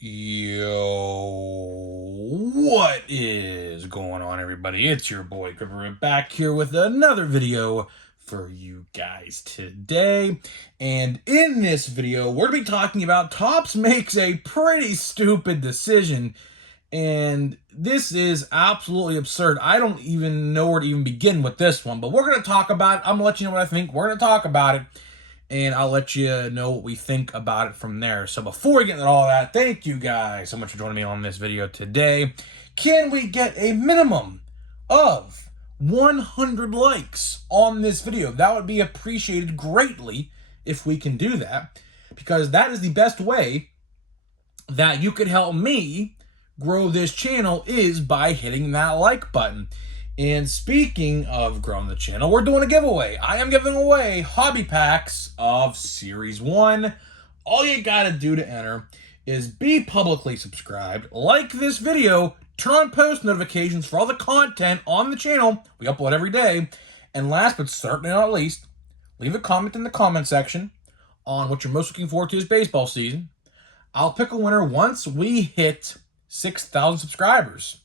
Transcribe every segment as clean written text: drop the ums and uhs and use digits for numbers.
Yo, what is going on, everybody? It's your boy Gripper back here with another video for you guys today. And in this video, we're going to be talking about Topps makes a pretty stupid decision. And this is absolutely absurd. I don't even know where to even begin with this one, but we're going to talk about it. I'm going to let you know what I think. We're going to talk about it, and I'll let you know what we think about it from there. So before we get into all that, thank you guys so much for joining me on this video today. Can we get a minimum of 100 likes on this video? That would be appreciated greatly if we can do that, because that is the best way that you could help me grow this channel, is by hitting that like button. And speaking of growing the channel, we're doing a giveaway. I am giving away hobby packs of Series 1. All you gotta do to enter is be publicly subscribed, like this video, turn on post notifications for all the content on the channel. We upload every day. And last but certainly not least, leave a comment in the comment section on what you're most looking forward to this baseball season. I'll pick a winner once we hit 6,000 subscribers.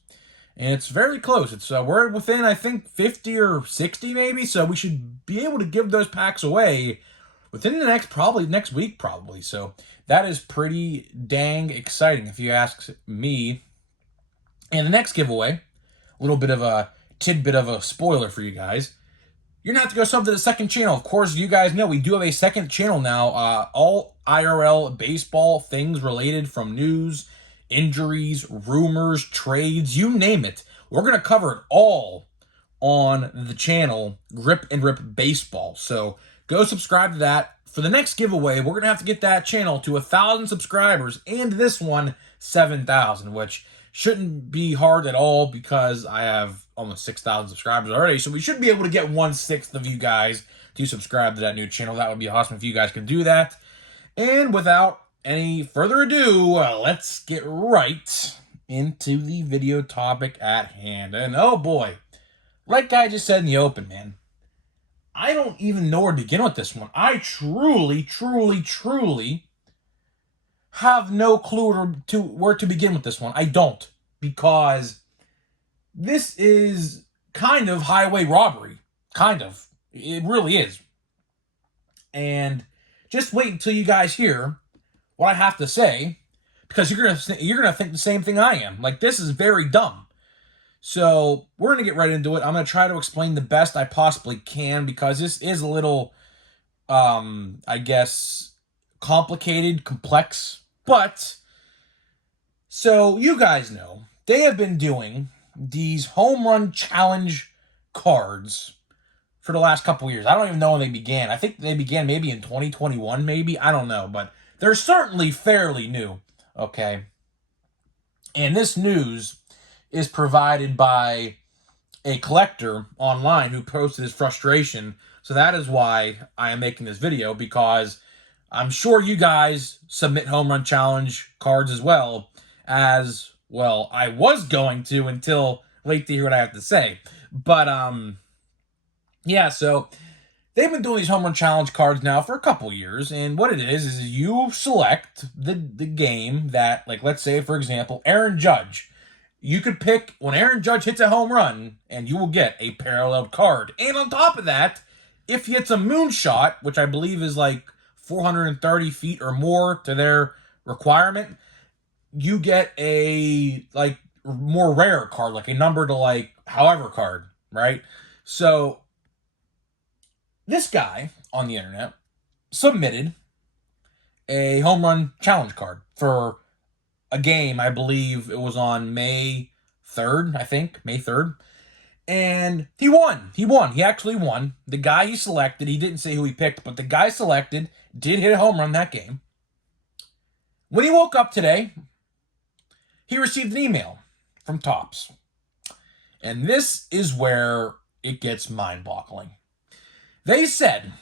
And it's very close. It's we're within, I think, 50 or 60 maybe, so we should be able to give those packs away within the next week probably. So that is pretty dang exciting if you ask me. And the next giveaway, a little bit of a tidbit of a spoiler for you guys. You're going to have to go sub to the second channel. Of course, you guys know we do have a second channel now. All IRL baseball things related, from news, injuries, rumors, trades, you name it. We're going to cover it all on the channel, Grip and Rip Baseball. So go subscribe to that. For the next giveaway, we're going to have to get that channel to 1,000 subscribers, and this one 7,000, which shouldn't be hard at all because I have almost 6,000 subscribers already. So we should be able to get 1/6 of you guys to subscribe to that new channel. That would be awesome if you guys can do that. And without any further ado, let's get right into the video topic at hand. And oh boy, like I just said in the open, man, I don't even know where to begin with this one. I truly have no clue to where to begin with this one. I don't, because this is kind of highway robbery. Kind of. It really is. And just wait until you guys hear what I have to say, because you're gonna think the same thing I am. Like, this is very dumb. So we're gonna get right into it. I'm gonna try to explain the best I possibly can, because this is a little, I guess, complicated, complex. But so you guys know they have been doing these home run challenge cards for the last couple years. I don't even know when they began. I think they began maybe in 2021, maybe. I don't know, but they're certainly fairly new, okay? And this news is provided by a collector online who posted his frustration. So that is why I am making this video, because I'm sure you guys submit home run challenge cards as well. I was going to, until wait to hear what I have to say. But, yeah, so they've been doing these home run challenge cards now for a couple years, and what it is you select the game that, like, let's say, for example, Aaron Judge. You could pick when Aaron Judge hits a home run, and you will get a paralleled card. And on top of that, if he hits a moonshot, which I believe is like 430 feet or more to their requirement, you get a, like, more rare card, like a number to, like, however card, right? So this guy on the internet submitted a home run challenge card for a game. I believe it was on May 3rd, I think, May 3rd. And he won. He actually won. The guy he selected, he didn't say who he picked, but the guy selected did hit a home run that game. When he woke up today, he received an email from Topps. And this is where it gets mind-boggling. They said,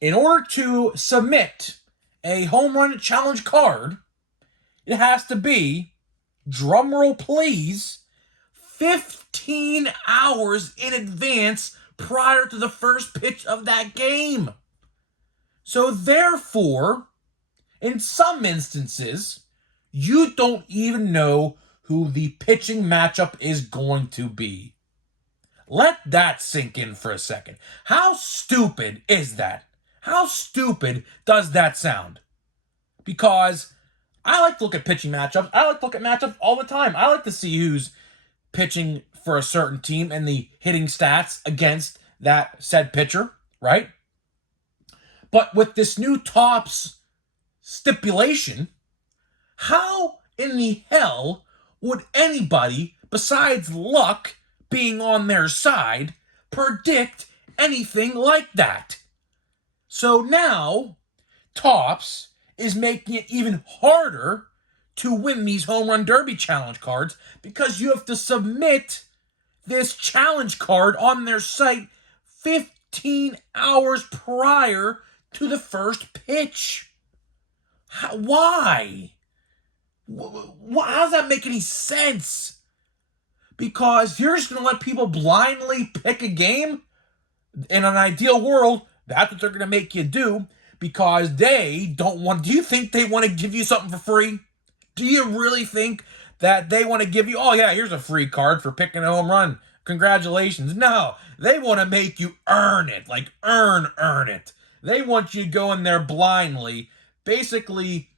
in order to submit a home run challenge card, it has to be, drumroll please, 15 hours in advance prior to the first pitch of that game. So therefore, in some instances, You don't even know who the pitching matchup is going to be. Let that sink in for a second. How stupid is that? How stupid does that sound? Because I like to look at pitching matchups. I like to look at matchups all the time. I like to see who's pitching for a certain team and the hitting stats against that said pitcher, right? But with this new tops stipulation, how in the hell would anybody besides luck being on their side predict anything like that? So now Tops is making it even harder to win these home run derby challenge cards because you have to submit this challenge card on their site 15 hours prior to the first pitch. Why? How does that make any sense? Because you're just going to let people blindly pick a game? In an ideal world, that's what they're going to make you do because they don't want... Do you think they want to give you something for free? Do you really think that they want to give you, oh yeah, here's a free card for picking a home run. Congratulations. No, they want to make you earn it. Like earn it. They want you to go in there blindly, basically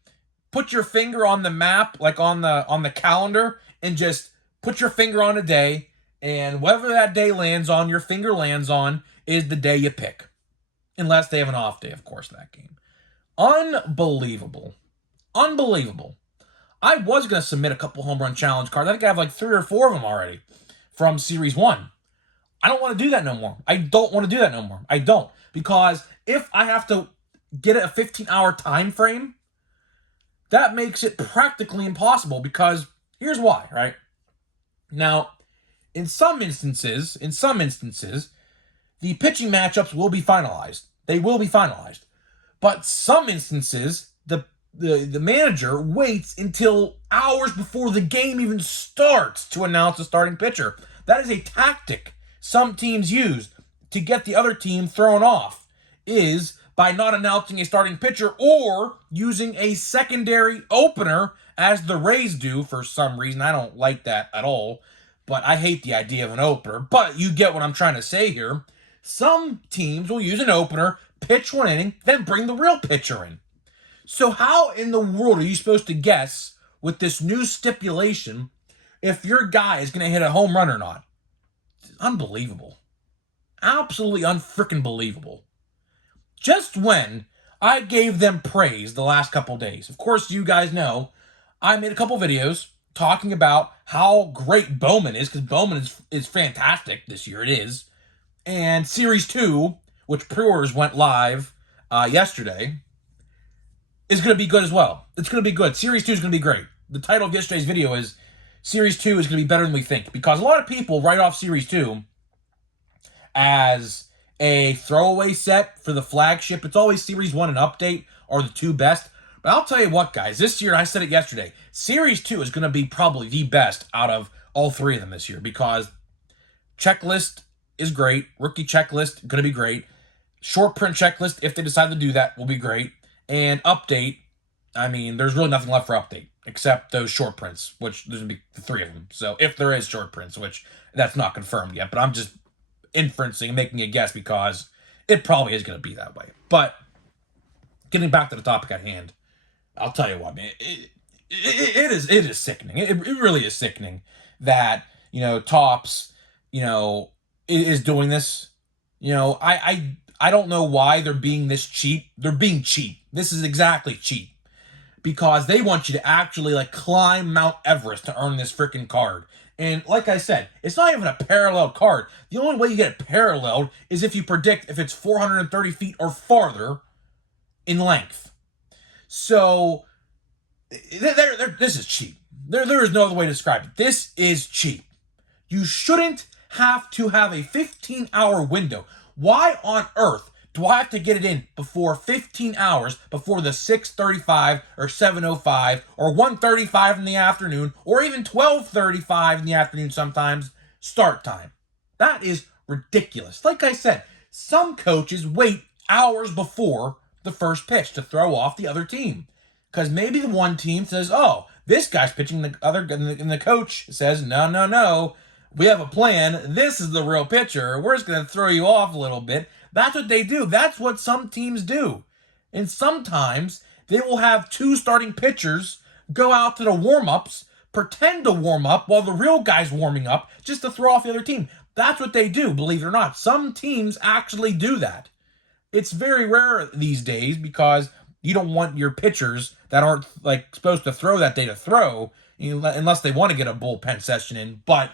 put your finger on the map, like on the calendar, and just put your finger on a day, and whatever that day lands on, your finger lands on, is the day you pick. Unless they have an off day, of course, that game. Unbelievable. I was going to submit a couple home run challenge cards. I think I have like 3 or 4 of them already from Series 1. I don't want to do that no more. I don't. Because if I have to get a 15-hour time frame, that makes it practically impossible because here's why, right? Now, in some instances, the pitching matchups will be finalized. They will be finalized. But some instances, the manager waits until hours before the game even starts to announce the starting pitcher. That is a tactic some teams use to get the other team thrown off, is by not announcing a starting pitcher or using a secondary opener as the Rays do for some reason. I don't like that at all, but I hate the idea of an opener. But you get what I'm trying to say here. Some teams will use an opener, pitch 1 inning, then bring the real pitcher in. So how in the world are you supposed to guess with this new stipulation if your guy is going to hit a home run or not? It's unbelievable. Absolutely unfreaking believable. Just when I gave them praise the last couple days, of course you guys know, I made a couple videos talking about how great Bowman is, because Bowman is fantastic this year, it is. And Series 2, which pre-orders went live yesterday, is going to be good as well. It's going to be good. Series 2 is going to be great. The title of yesterday's video is Series 2 is going to be better than we think, because a lot of people write off Series 2 as a throwaway set for the flagship. It's always Series 1 and Update are the 2 best. But I'll tell you what, guys, this year, I said it yesterday, Series 2 is going to be probably the best out of all 3 of them this year, because checklist is great. Rookie checklist, going to be great. Short print checklist, if they decide to do that, will be great. And update, I mean, there's really nothing left for update, except those short prints, which there's going to be 3 of them. So if there is short prints, which that's not confirmed yet, but I'm just inferencing and making a guess because it probably is going to be that way. But getting back to the topic at hand, I'll tell you what, man, it is sickening. It really is sickening that, Topps, is doing this. I don't know why they're being this cheap. They're being cheap. This is exactly cheap. Because they want you to actually climb Mount Everest to earn this freaking card. And like I said, it's not even a parallel card. The only way you get it paralleled is if you predict if it's 430 feet or farther in length. So, this is cheap. There is no other way to describe it. This is cheap. You shouldn't have to have a 15-hour window. Why on earth do I have to get it in before 15 hours before the 6:35 or 7:05 or 1:35 in the afternoon or even 12:35 in the afternoon sometimes start time? That is ridiculous. Like I said, some coaches wait hours before the first pitch to throw off the other team. Because maybe the one team says, oh, This guy's pitching the other, and the coach says, no, no, no. We have a plan. This is the real pitcher. We're just going to throw you off a little bit. That's what they do. That's what some teams do. And sometimes they will have two starting pitchers go out to the warm-ups, pretend to warm up while the real guy's warming up just to throw off the other team. That's what they do, believe it or not. Some teams actually do that. It's very rare these days because you don't want your pitchers that aren't like supposed to throw that day to throw, unless they want to get a bullpen session in. But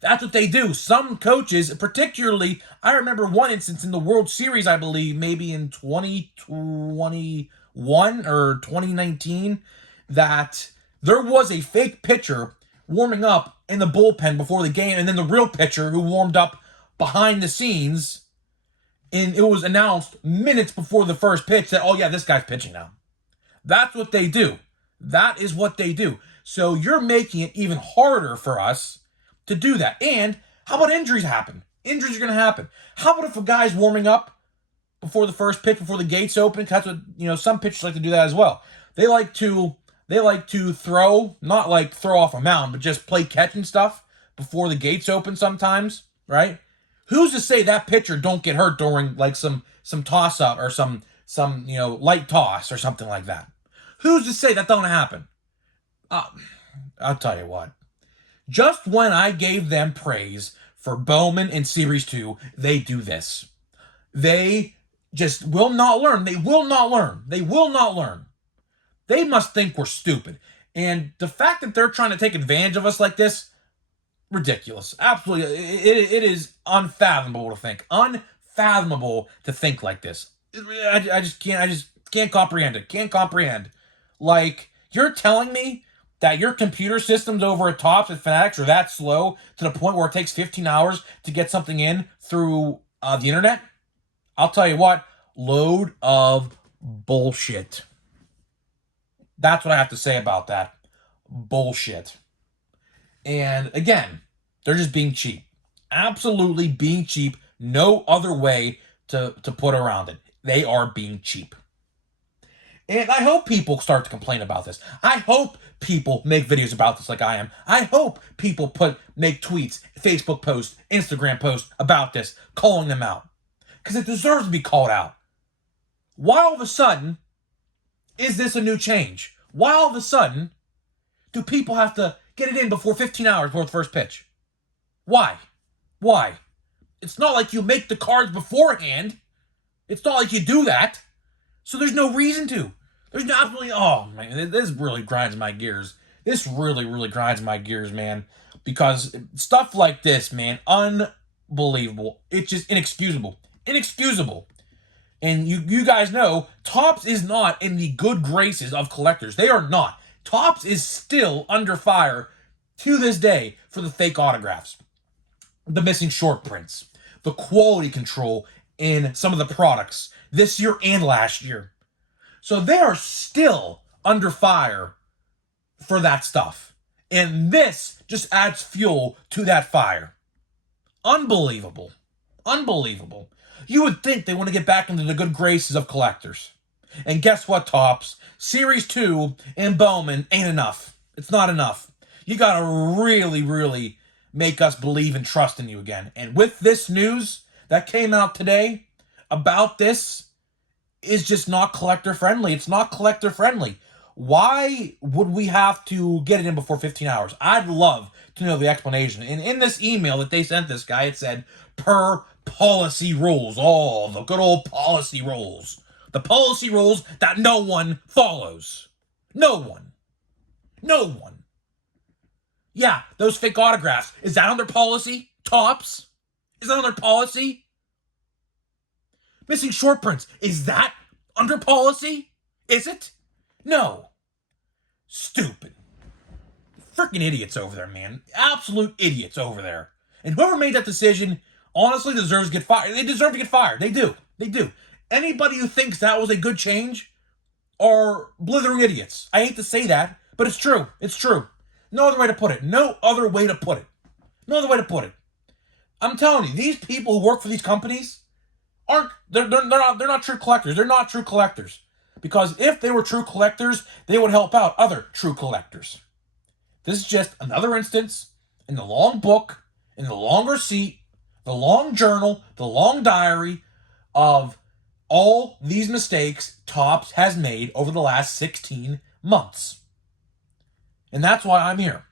that's what they do. Some coaches, particularly, I remember one instance in the World Series, I believe, maybe in 2021 or 2019, that there was a fake pitcher warming up in the bullpen before the game, and then the real pitcher who warmed up behind the scenes, and it was announced minutes before the first pitch that, oh yeah, this guy's pitching now. That's what they do. That is what they do. So you're making it even harder for us to do that. And how about injuries happen? Injuries are going to happen. How about if a guy's warming up before the first pitch, before the gates open? That's what, some pitchers like to do that as well. They like to throw, not like throw off a mound, but just play catch and stuff before the gates open sometimes, right? Who's to say that pitcher don't get hurt during like some toss up or some light toss or something like that? Who's to say that don't happen? I'll tell you what. Just when I gave them praise for Bowman in Series 2, they do this. They just will not learn. They will not learn. They will not learn. They must think we're stupid. And the fact that they're trying to take advantage of us like this, ridiculous. Absolutely. It is unfathomable to think. Unfathomable to think like this. I just can't comprehend it. Can't comprehend. Like, you're telling me that your computer systems over at Topps and Fanatics are that slow to the point where it takes 15 hours to get something in through the internet? I'll tell you what, load of bullshit. That's what I have to say about that. Bullshit. And again, they're just being cheap. Absolutely being cheap. No other way to put around it. They are being cheap. And I hope people start to complain about this. I hope people make videos about this like I am. I hope people make tweets, Facebook posts, Instagram posts about this, calling them out. Because it deserves to be called out. Why all of a sudden is this a new change? Why all of a sudden do people have to get it in before 15 hours before the first pitch? Why? Why? It's not like you make the cards beforehand. It's not like you do that. So there's no reason to. There's absolutely, oh man, this really grinds my gears. This really, really grinds my gears, man. Because stuff like this, man, unbelievable. It's just inexcusable. Inexcusable. And you guys know, Topps is not in the good graces of collectors. They are not. Topps is still under fire to this day for the fake autographs, the missing short prints, the quality control in some of the products this year and last year. So they are still under fire for that stuff. And this just adds fuel to that fire. Unbelievable. Unbelievable. You would think they want to get back into the good graces of collectors. And guess what, Topps? Series 2 and Bowman ain't enough. It's not enough. You got to really, really make us believe and trust in you again. And with this news that came out today about this, is just not collector friendly. It's not collector friendly. Why would we have to get it in before 15 hours? I'd love to know the explanation. And in this email that they sent this guy, it said, per policy rules. Oh, the good old policy rules. The policy rules that no one follows. No one. No one. Yeah, those fake autographs. Is that on their policy? Topps? Is that on their policy? Missing short prints. Is that under policy? Is it? No. Stupid. Freaking idiots over there, man. Absolute idiots over there. And whoever made that decision honestly deserves to get fired. They deserve to get fired. They do. They do. Anybody who thinks that was a good change are blithering idiots. I hate to say that, but it's true. It's true. No other way to put it. No other way to put it. No other way to put it. I'm telling you, these people who work for these companies they're not true collectors. They're not true collectors. Because if they were true collectors, they would help out other true collectors. This is just another instance in the long book, in the long receipt, the long journal, the long diary of all these mistakes Topps has made over the last 16 months. And that's why I'm here.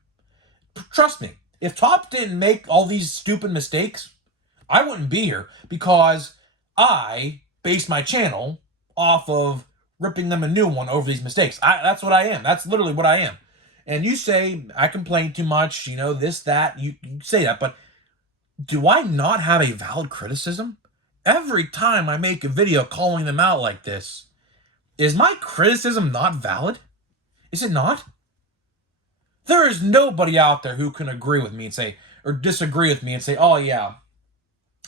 Trust me, if Topps didn't make all these stupid mistakes, I wouldn't be here, because I based my channel off of ripping them a new one over these mistakes. That's what I am. That's literally what I am. And you say I complain too much, this, that, you say that, but do I not have a valid criticism? Every time I make a video calling them out like this, is my criticism not valid? Is it not? There is nobody out there who can agree with me and say, or disagree with me and say, oh yeah,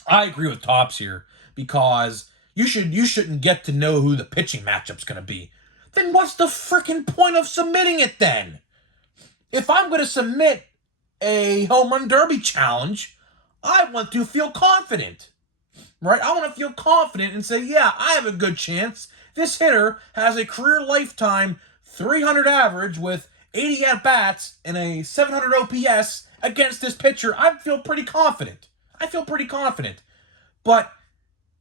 I agree with Topps here, because you shouldn't get to know who the pitching matchup's going to be. Then what's the freaking point of submitting it then? If I'm going to submit a home run derby challenge, I want to feel confident, right? I want to feel confident and say, yeah, I have a good chance. This hitter has a career lifetime 300 average with 80 at-bats and a 700 OPS against this pitcher. I feel pretty confident. But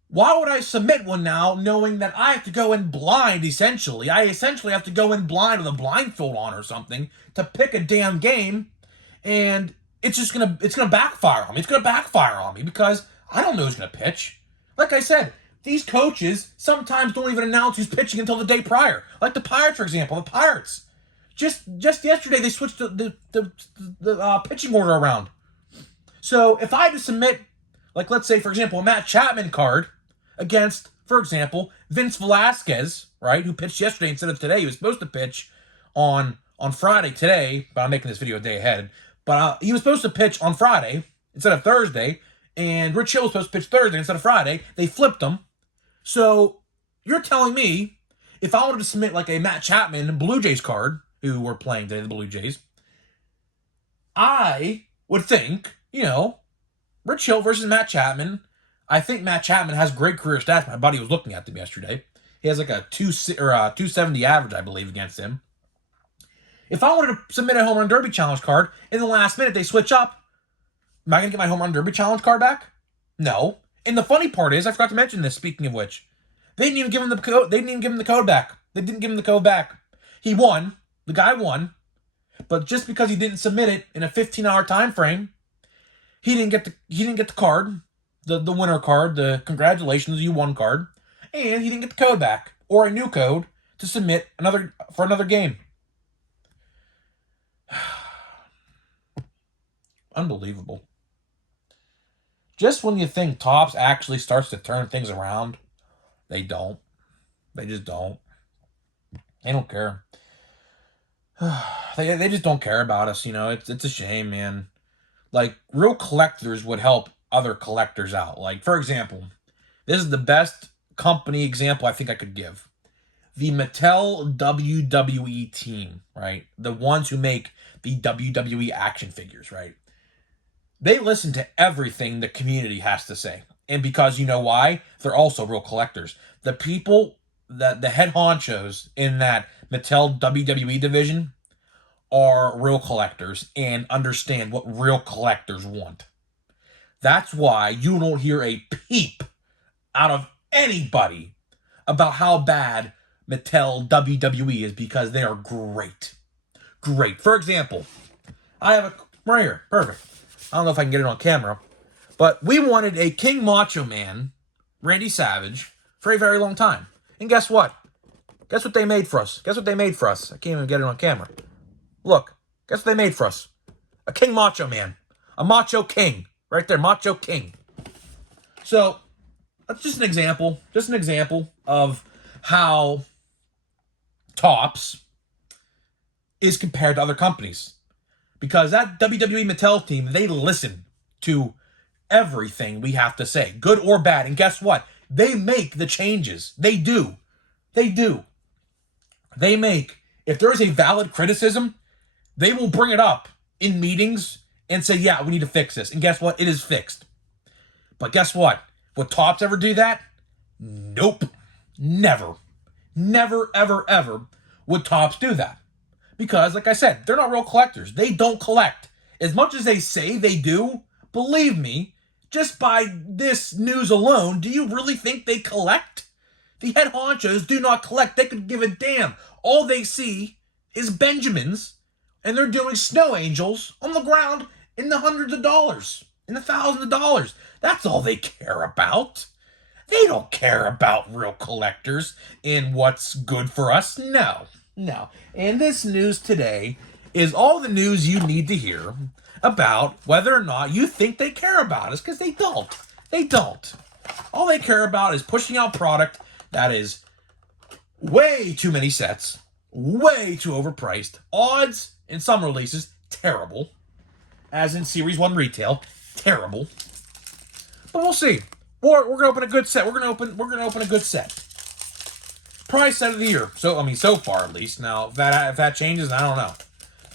why would I submit one now knowing that I have to go in blind, essentially? I essentially have to go in blind with a blindfold on or something to pick a damn game, and it's gonna backfire on me. It's gonna backfire on me because I don't know who's gonna pitch. Like I said, these coaches sometimes don't even announce who's pitching until the day prior. Like the Pirates, for example. The Pirates. Just yesterday, they switched the pitching order around. So if I had to submit, like, let's say, for example, a Matt Chapman card against, for example, Vince Velasquez, right, who pitched yesterday instead of today. He was supposed to pitch on Friday today, but I'm making this video a day ahead. But he was supposed to pitch on Friday instead of Thursday, and Rich Hill was supposed to pitch Thursday instead of Friday. They flipped them. So you're telling me if I wanted to submit like a Matt Chapman Blue Jays card, who were playing today, the Blue Jays, I would think, Rich Hill versus Matt Chapman. I think Matt Chapman has great career stats. My buddy was looking at them yesterday. He has like a 270 average, I believe, against him. If I wanted to submit a home run derby challenge card, in the last minute they switch up, am I going to get my home run derby challenge card back? No. And the funny part is, I forgot to mention this, speaking of which, they didn't even give him the code. They didn't even give him the code back. They didn't give him the code back. He won. The guy won. But just because he didn't submit it in a 15-hour time frame, he didn't get the card, the winner card, the congratulations, you won card, and he didn't get the code back or a new code to submit for another game. Unbelievable. Just when you think Topps actually starts to turn things around, they don't. They just don't. They don't care. They just don't care about us, It's a shame, man. Like, real collectors would help other collectors out. Like, for example, this is the best company example I think I could give. The Mattel WWE team, right? The ones who make the WWE action figures, right? They listen to everything the community has to say. And because you know why? They're also real collectors. The people, the head honchos in that Mattel WWE division are real collectors and understand what real collectors want. That's why you don't hear a peep out of anybody about how bad Mattel WWE is, because they are great. Great. For example, I have a right here. Perfect. I don't know if I can get it on camera, but we wanted a King Macho Man, Randy Savage, for a very long time. And guess what? Guess what they made for us? I can't even get it on camera. Look, guess what they made for us? A King Macho Man. A Macho King. Right there, Macho King. So, that's just an example. Just an example of how Topps is compared to other companies. Because that WWE Mattel team, they listen to everything we have to say, good or bad. And guess what? They make the changes. They do. They make, if there is a valid criticism, they will bring it up in meetings and say, yeah, we need to fix this. And guess what? It is fixed. But guess what? Would Topps ever do that? Nope. Never. Never, ever, ever would Topps do that. Because, like I said, they're not real collectors. They don't collect. As much as they say they do, believe me, just by this news alone, do you really think they collect? The head honchos do not collect. They could give a damn. All they see is Benjamins, and they're doing snow angels on the ground in the hundreds of dollars, in the thousands of dollars. That's all they care about. They don't care about real collectors and what's good for us. No, no. And this news today is all the news you need to hear about whether or not you think they care about us, because they don't. They don't. All they care about is pushing out product that is way too many sets, way too overpriced. Odds in some releases, terrible. As in Series 1 retail, terrible. But we'll see. We're gonna open a good set. We're gonna open a good set. Price set of the year. So far at least. Now if that changes, I don't know.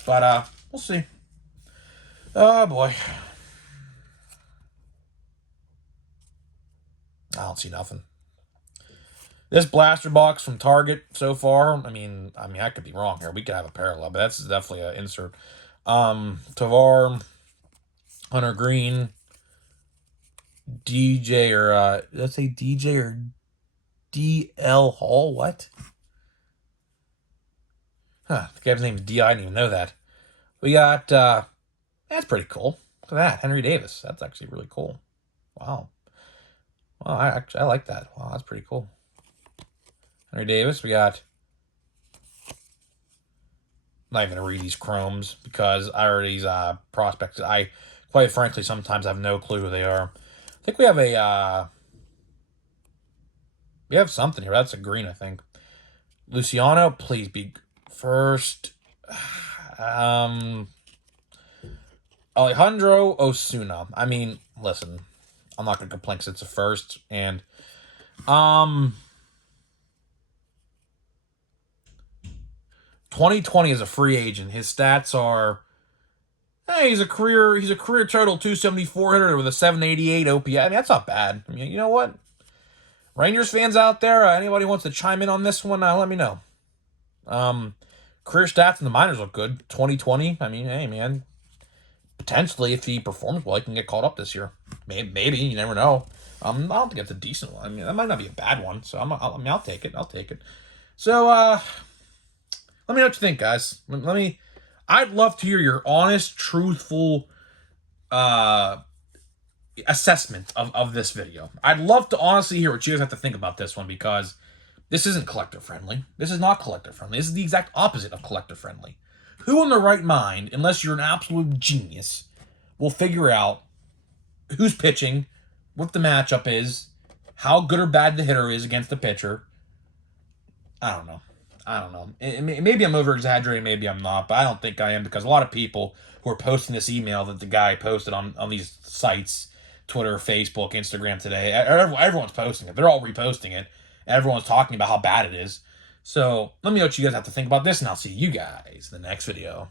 But we'll see. Oh boy. I don't see nothing. This blaster box from Target so far, I mean, I could be wrong here. We could have a parallel, but that's definitely an insert. Tavar, Hunter Green, DJ, or let's say DJ or DL Hall. What? Huh, the guy's name is D. I didn't even know that. We got that's pretty cool. Look at that, Henry Davis. That's actually really cool. Wow. Well, I like that. Wow, that's pretty cool. Henry Davis. We got. I'm not even gonna read these chromes because I already these prospects. I quite frankly sometimes have no clue who they are. I think we have a we have something here. That's a green, I think. Luciano, please be first. Alejandro Osuna. I mean, listen, I'm not gonna complain because it's a first, and 2020 is a free agent. His stats are, hey, he's a career total 274 hitter with a 788 OPS. I mean, that's not bad. I mean, you know what? Rangers fans out there, anybody wants to chime in on this one, let me know. Career stats in the minors look good. 2020, I mean, hey, man. Potentially, if he performs well, he can get called up this year. Maybe, you never know. I don't think it's a decent one. I mean, that might not be a bad one. So, I'll take it. I'll take it. So, let me know what you think, guys. I'd love to hear your honest, truthful assessment of this video. I'd love to honestly hear what you guys have to think about this one, because this isn't collector friendly. This is not collector friendly. This is the exact opposite of collector friendly. Who in their right mind, unless you're an absolute genius, will figure out who's pitching, what the matchup is, how good or bad the hitter is against the pitcher? I don't know. Maybe I'm over-exaggerating, maybe I'm not, but I don't think I am, because a lot of people who are posting this email that the guy posted on these sites, Twitter, Facebook, Instagram today, everyone's posting it. They're all reposting it. Everyone's talking about how bad it is. So let me know what you guys have to think about this, and I'll see you guys in the next video.